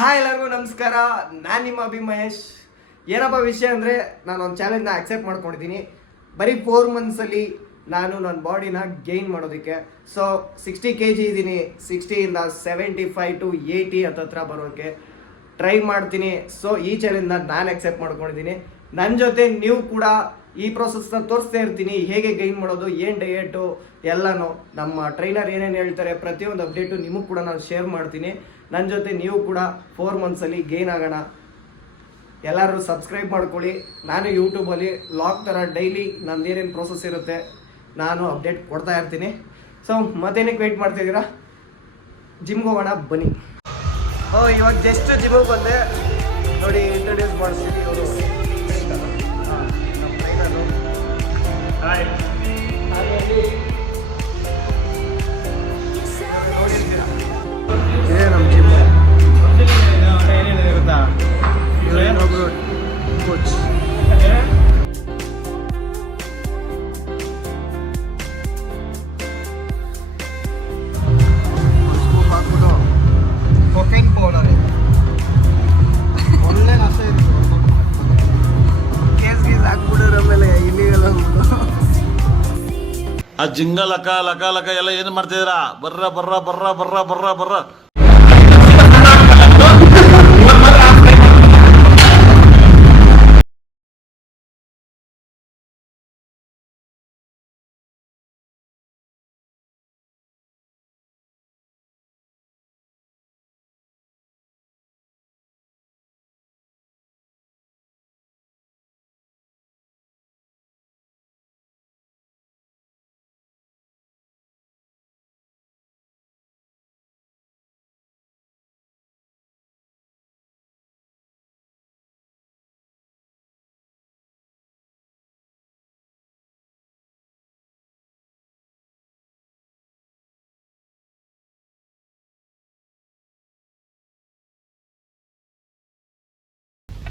Hi ಎಲ್ಲರಿಗೂ ನಮಸ್ಕಾರ. ನಾನು ನಿಮ್ಮ ಮಹೇಶ್. ಏನಪ್ಪ ವಿಷಯ ಅಂದರೆ ನಾನು ಒಂದು ಚಾಲೆಂಜ್ನ ಅಕ್ಸೆಪ್ಟ್ ಮಾಡ್ಕೊಂಡಿದ್ದೀನಿ. ಬರೀ 4 ಮಂತ್ಸಲ್ಲಿ ನಾನು ನನ್ನ ಬಾಡಿನ ಗೇನ್ ಮಾಡೋದಕ್ಕೆ. ಸೊ 60 kg ಇದ್ದೀನಿ. 60ಇಂದ 75 to 80 ಹತ್ರ ಬರೋಕ್ಕೆ ಟ್ರೈ ಮಾಡ್ತೀನಿ. ಸೊ ಈ ಚಾಲೆಂಜ್ನ ನಾನು ಅಕ್ಸೆಪ್ಟ್ ಮಾಡ್ಕೊಂಡಿದ್ದೀನಿ. ನನ್ನ ಜೊತೆ ನೀವು ಕೂಡ ಈ ಪ್ರೋಸೆಸ್ನ ತೋರಿಸ್ತಾ ಇರ್ತೀನಿ. ಹೇಗೆ ಗೈನ್ ಮಾಡೋದು, ಏನು ಡಯಟು ಎಲ್ಲನೂ ನಮ್ಮ ಟ್ರೈನರ್ ಏನೇನು ಹೇಳ್ತಾರೆ ಪ್ರತಿಯೊಂದು ಅಪ್ಡೇಟು ನಿಮಗೆ ಕೂಡ ನಾನು ಶೇರ್ ಮಾಡ್ತೀನಿ. ನನ್ನ ಜೊತೆ ನೀವು ಕೂಡ 4 ಮಂತ್ಸಲ್ಲಿ ಗೇನ್ ಆಗೋಣ. ಎಲ್ಲರೂ ಸಬ್ಸ್ಕ್ರೈಬ್ ಮಾಡ್ಕೊಳ್ಳಿ. ನಾನು ಯೂಟ್ಯೂಬಲ್ಲಿ ಲಾಗ್ ಥರ ಡೈಲಿ ನಂದು ಏನೇನು ಪ್ರೋಸೆಸ್ ಇರುತ್ತೆ ನಾನು ಅಪ್ಡೇಟ್ ಕೊಡ್ತಾ ಇರ್ತೀನಿ. ಸೊ ಮತ್ತೇನಕ್ಕೆ ವೆಯ್ಟ್ ಮಾಡ್ತಿದ್ದೀರಾ, ಜಿಮ್ಗೆ ಹೋಗೋಣ ಬನ್ನಿ. ಇವಾಗ ಜಸ್ಟ್ ಜಿಮ್ಗೆ ಬಂದೆ ನೋಡಿ. ಇಂಟ್ರೊಡ್ಯೂಸ್ ಮಾಡಿಸ್ತೀನಿ. ಇವರು ನಮ್ಮ ಟ್ರೈನರು. ಹಾಯ್. ಹಾಗಾಗಿ ನೋಡಿರ್ತೀರಾ ಇದೇ ನಮ್ಮ ಜಿಮ್. ಏನೇನು ಇರುತ್ತಾ ಇನ್ನೊಬ್ರು ಕೋಚ್. ಹಾಕ್ಬಿಟ್ಟು ಕೊಕೈನ್ ಪೌಡರ್ ಒಳ್ಳೆ ನಷ್ಟ ಇರುತ್ತೆ. ಕೇಸ್ ಗೀಸ್ ಹಾಕ್ಬಿಡೋರು ಆಮೇಲೆ ಇಲ್ಲಿಗೆಲ್ಲ ಆ ಜಿಂಗ ಲಕ ಲಕ ಲಕ ಎಲ್ಲ ಏನು ಮಾಡ್ತಿದ್ದೀರಾ? ಬರ್ರ ಬರ್ರ ಬರ್ರ ಬರ್ರ ಬರ್ರ ಬರ್ರ.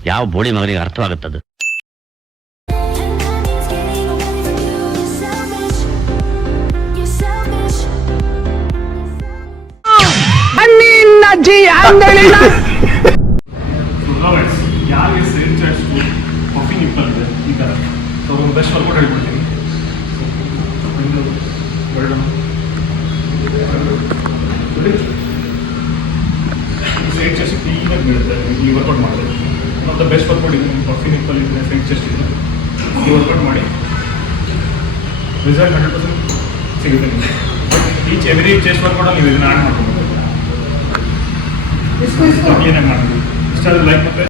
ಯಾವ ಬೋಳಿ ಮಗನಿಗೆ ಅರ್ಥವಾಗುತ್ತದು? ಯಾರಿಗೆ ಸೇರ್ಚ್ ಅಷ್ಟು ಕಾಫಿ ನಿಪ್ಪಲ್ಲಿದೆ ಈ ಥರ. ಸೊ ಒಂದು ಬೆಸ್ಟ್ ವರ್ಕೌಟ್ ಹೇಳ್ಬಿಡ್ತೀನಿ. ಸೈಡ್ ಚೆಸ್ಟ್ ಕ್ಲೀನಾಗಿ ಬೀಳುತ್ತೆ ಈ ವರ್ಕೌಟ್ ಮಾಡಿದ್ರೆ. ಒಂದು ಬೆಸ್ಟ್ ವರ್ಕೌಟ್ ಇದೆ. ಕಾಫಿ ನಿಪ್ಪಲ್ ಇದೆ, ಸೈಡ್ ಚೆಸ್ಟ್ ಇದೆ. ಈ ವರ್ಕೌಟ್ ಮಾಡಿ ರಿಸಲ್ಟ್ 100% ಸಿಗುತ್ತೆ ನಿಮಗೆ. ಎವ್ರಿ ಚೆಸ್ಟ್ ವರ್ಕೌಟಲ್ಲಿ ನೀವು ಇದನ್ನು ಆ್ಯಡ್ ಮಾಡ್ಕೊಬೋದು. ಕ್ಲೀನಾಗಿ ಮಾಡ್ಬೋದು. ಇಷ್ಟಾದರೂ ಲೈಕ್ ಮತ್ತು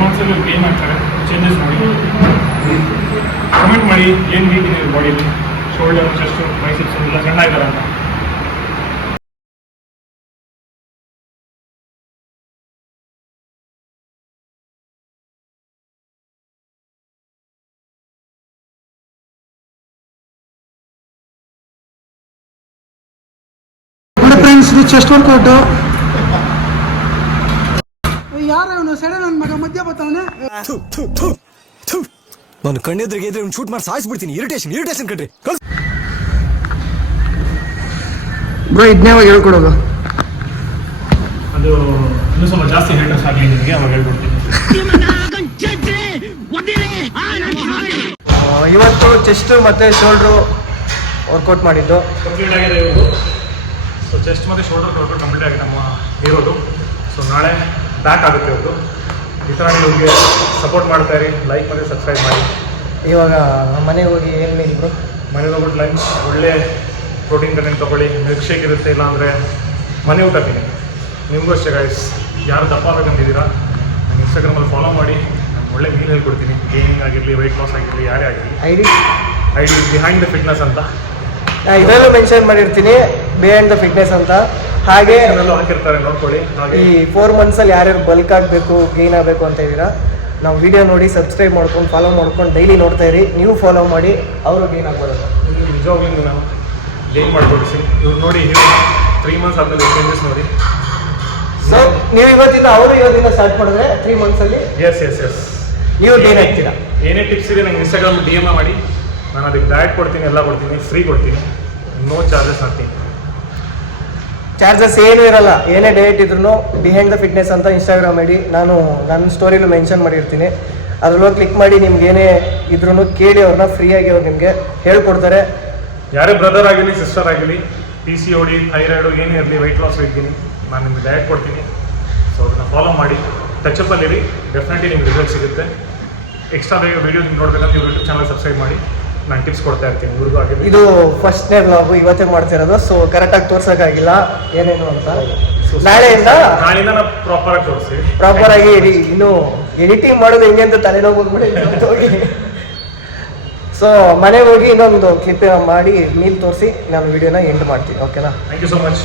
ಮಂತ್ಸಲ್ಲಿ ಗೇಮ್ ಆಗ್ತಾರೆ. ಚೇಂಜಸ್ ಮಾಡಿ ಕಮೆಂಟ್ ಮಾಡಿ ಏನು ವೀಕ್ ಇದೆ ಬಾಡಿಯಲ್ಲಿ, ಶೋಲ್ಡರ್, ಚೆಸ್ಟು, ಬೈಸೆಪ್ಸ್ ಎಲ್ಲ ಸಣ್ಣ ಇದ್ದಾರೆ ಅಂತ. ಫ್ರೆಂಡ್ಸ್, ಇದು ಚೆಸ್ಟ್ ವರ್ಕೌಟು. ಯಾರ ಅವನು ಸಡನ್ ನನ್ನ ಮಗ ಮಧ್ಯ ಬರ್ತಾವನೆ. ನಾನು ಕಣ್ಣೆದ್ರಿಗೆ ಇದ್ರೆ ಒಂದು ಶೂಟ್ ಮಾಡಿ ಸಾಯಿಸ್ಬಿಡ್ತೀನಿ. ಇರಿಟೇಷನ್ ಕಣ್ರಿ. ಬ್ರೋ ಇದನ್ನೇ ಅವಾಗ ಹೇಳ್ಕೊಡೋದು. ಅದು ಇನ್ನೂ ಸ್ವಲ್ಪ ಜಾಸ್ತಿ ಹೇಟರ್ಸ್ ಆಗಲಿ ನಿಮಗೆ ಅವಾಗ ಹೇಳ್ಕೊಡ್ತೀನಿ. ಇವತ್ತು ಚೆಸ್ಟ್ ಮತ್ತು ಶೋಲ್ಡ್ರು ವರ್ಕೌಟ್ ಮಾಡಿದ್ದು ಕಂಪ್ಲೀಟ್ ಆಗಿದೆ ಇವರು. ಸೊ ಚೆಸ್ಟ್ ಮತ್ತು ಶೋಲ್ಡರ್ ವರ್ಕೌಟ್ ಕಂಪ್ಲೀಟ್ ಆಗಿದೆ ನಮ್ಮ ಇರೋದು. ಸೊ ನಾಳೆ ಬ್ಯಾಕ್ ಆಗುತ್ತೆ ಇವತ್ತು. ಈ ಥರ ನಿಮಗೆ ಸಪೋರ್ಟ್ ಮಾಡ್ತಾ ಇರಿ. ಲೈಕ್ ಮತ್ತು ಸಬ್ಸ್ಕ್ರೈಬ್ ಮಾಡಿ. ಇವಾಗ ಮನೆಗೆ ಹೋಗಿ ಏನು ಮೇಲಿದ್ರು ಮನೆಗೆ ಹೋಗ್ಬಿಟ್ಟು ಲಂಚ್ ಒಳ್ಳೆ ಪ್ರೋಟೀನ್ ಕಂಟೆಂಟ್ ತೊಗೊಳ್ಳಿ. ಮಿಲ್ಕ್ ಶೇಕ್ ಇರುತ್ತೆ, ಇಲ್ಲಾಂದರೆ ಮನೆ ಊಟ ತಿನ್ನಿ. ನಿಮಗೂ ಅಷ್ಟೇ ಗೈಸ್. ಯಾರು ದಪ್ಪ ಆಗಬೇಕಂತಿದ್ದೀರಾ ನನ್ನ ಇನ್ಸ್ಟಾಗ್ರಾಮಲ್ಲಿ ಫಾಲೋ ಮಾಡಿ. ನಾನು ಒಳ್ಳೆ ಮೀಲ್ ಹೇಳ್ಕೊಡ್ತೀನಿ. ಗೇಮಿಂಗ್ ಆಗಿರಲಿ, ವೆಯ್ಟ್ ಲಾಸ್ ಆಗಿರಲಿ, ಯಾರೇ ಆಗಿರಲಿ. I D behind the fitness ಅಂತ ಇದರಲ್ಲೂ ಮೆನ್ಷನ್ ಮಾಡಿರ್ತೀನಿ ಬಿಹೈಂಡ್ ದ ಫಿಟ್ನೆಸ್ ಅಂತ. ಹಾಗೆ ಇದರಲ್ಲೂ ಹಾಕಿರ್ತಾರೆ ನೋಡ್ಕೊಳ್ಳಿ. ಹಾಗೆ ಈ 4 ಮಂತ್ಸಲ್ಲಿ ಯಾರ್ಯಾರು ಬಲ್ಕ್ ಆಗಬೇಕು ಗೇನ್ ಆಗಬೇಕು ಅಂತ ಇದ್ದೀರಾ, ನಾವು ವಿಡಿಯೋ ನೋಡಿ ಸಬ್ಸ್ಕ್ರೈಬ್ ಮಾಡ್ಕೊಂಡು ಫಾಲೋ ಮಾಡ್ಕೊಂಡು ಡೈಲಿ ನೋಡ್ತಾ ಇರಿ. ನೀವು ಫಾಲೋ ಮಾಡಿ, ಅವರು ಗೇನ್ ಆಗ್ಬೋದು. ನಿಜವಾಗ್ಲೂ ನಾನು ಗೇನ್ ಮಾಡ್ಕೊಡಿಸಿ ಇವ್ರು ನೋಡಿ. ನೀವು 3 ಮಂತ್ಸ್ ಆದಮೇಲೆ ಚೇಂಜಸ್ ನೋಡಿ. ಸೊ ನೀವು ಅವರು ಇವತ್ತಿಂದ ಸ್ಟಾರ್ಟ್ ಮಾಡಿದ್ರೆ 3 ಮಂತ್ಸಲ್ಲಿ ಎಸ್ ನೀವು ಗೇನ್ ಆಗ್ತೀರಾ. ಏನೇ ಟಿಪ್ಸ್ ಇದೆ ನಂಗೆ ಇನ್ಸ್ಟಾಗ್ರಾಮ್ DM ಮಾಡಿ, ನಾನು ಅದಕ್ಕೆ ಡಯಟ್ ಕೊಡ್ತೀನಿ, ಎಲ್ಲ ಕೊಡ್ತೀನಿ, ಫ್ರೀ ಕೊಡ್ತೀನಿ, ನೋ ಚಾರ್ಜಸ್ ಹಾಕ್ತೀನಿ. ಚಾರ್ಜಸ್ ಏನೂ ಇರಲ್ಲ. ಏನೇ ಡಯಟ್ ಇದ್ರೂ ಬಿಹೈಂಡ್ ದ ಫಿಟ್ನೆಸ್ ಅಂತ ಇನ್ಸ್ಟಾಗ್ರಾಮ್ ಐಡಿ ನಾನು ನನ್ನ ಸ್ಟೋರಿಲೂ ಮೆನ್ಷನ್ ಮಾಡಿರ್ತೀನಿ. ಅದ್ರಲ್ಲೋಗಿ ಕ್ಲಿಕ್ ಮಾಡಿ ನಿಮ್ಗೆ ಏನೇ ಇದ್ರೂ ಕೇಳಿ, ಅವ್ರನ್ನ ಫ್ರೀಯಾಗಿ ಅವ್ರು ನಿಮಗೆ ಹೇಳ್ಕೊಡ್ತಾರೆ. ಯಾರೇ ಬ್ರದರ್ ಆಗಿರಲಿ ಸಿಸ್ಟರ್ ಆಗಿರಲಿ, PCOD ಥೈರಾಯ್ಡು ಏನೇ ಇರಲಿ, ವೆಯ್ಟ್ ಲಾಸ್ ಇದ್ದೀನಿ, ನಾನು ನಿಮಗೆ ಡಯಟ್ ಕೊಡ್ತೀನಿ. ಸೊ ಅದನ್ನು ಫಾಲೋ ಮಾಡಿ, ಟಚಪ್ಪಲ್ಲಿರಿ, ಡೆಫಿನೆಟ್ಲಿ ನಿಮ್ಗೆ ರಿಸಲ್ಟ್ ಸಿಗುತ್ತೆ. ಎಕ್ಸ್ಟ್ರಾ ಬೇಗ ವೀಡಿಯೋ ನಿಮ್ಗೆ ನೋಡ್ಬೇಕಂದ್ರೆ ನೀವು ಯೂಟ್ಯೂಬ್ ಚಾನಲ್ ಸಬ್ಸ್ಕ್ರೈಬ್ ಮಾಡಿ, ನಾನು ಟಿಪ್ಸ್ ಕೊಡ್ತಾ ಇರ್ತೀನಿ ಇವ್ರಿಗೂ ಆಗಿ. ಇದು ಫಸ್ಟ್ನೇ ವ್ಲಾಗು, ಇವತ್ತೇ ಮಾಡ್ತಿರೋದು. ಸೊ ಕರೆಕ್ಟಾಗಿ ತೋರ್ಸೋಕ್ಕಾಗಿಲ್ಲ ಏನೇನು ಅಂತ. ನಾಳೆಯಿಂದ ನಾನು ಪ್ರಾಪರಾಗಿ ತೋರಿಸಿ, ಪ್ರಾಪರಾಗಿ ಇನ್ನು ಎಡಿಟಿಂಗ್ ಮಾಡೋದು ಹೆಂಗೆ ಅಂತ ತಲೆನೋವು ಹೋಗಿ. ಸೊ ಮನೆಗೆ ಹೋಗಿ ಇನ್ನೊಂದು ಕ್ಲಿಪ್ ಮಾಡಿ ಮೀಲ್ ತೋರಿಸಿ ನಾನು ವಿಡಿಯೋನ ಎಂಡ್ ಮಾಡ್ತೀನಿ. ಓಕೆನಾ? Thank you so much.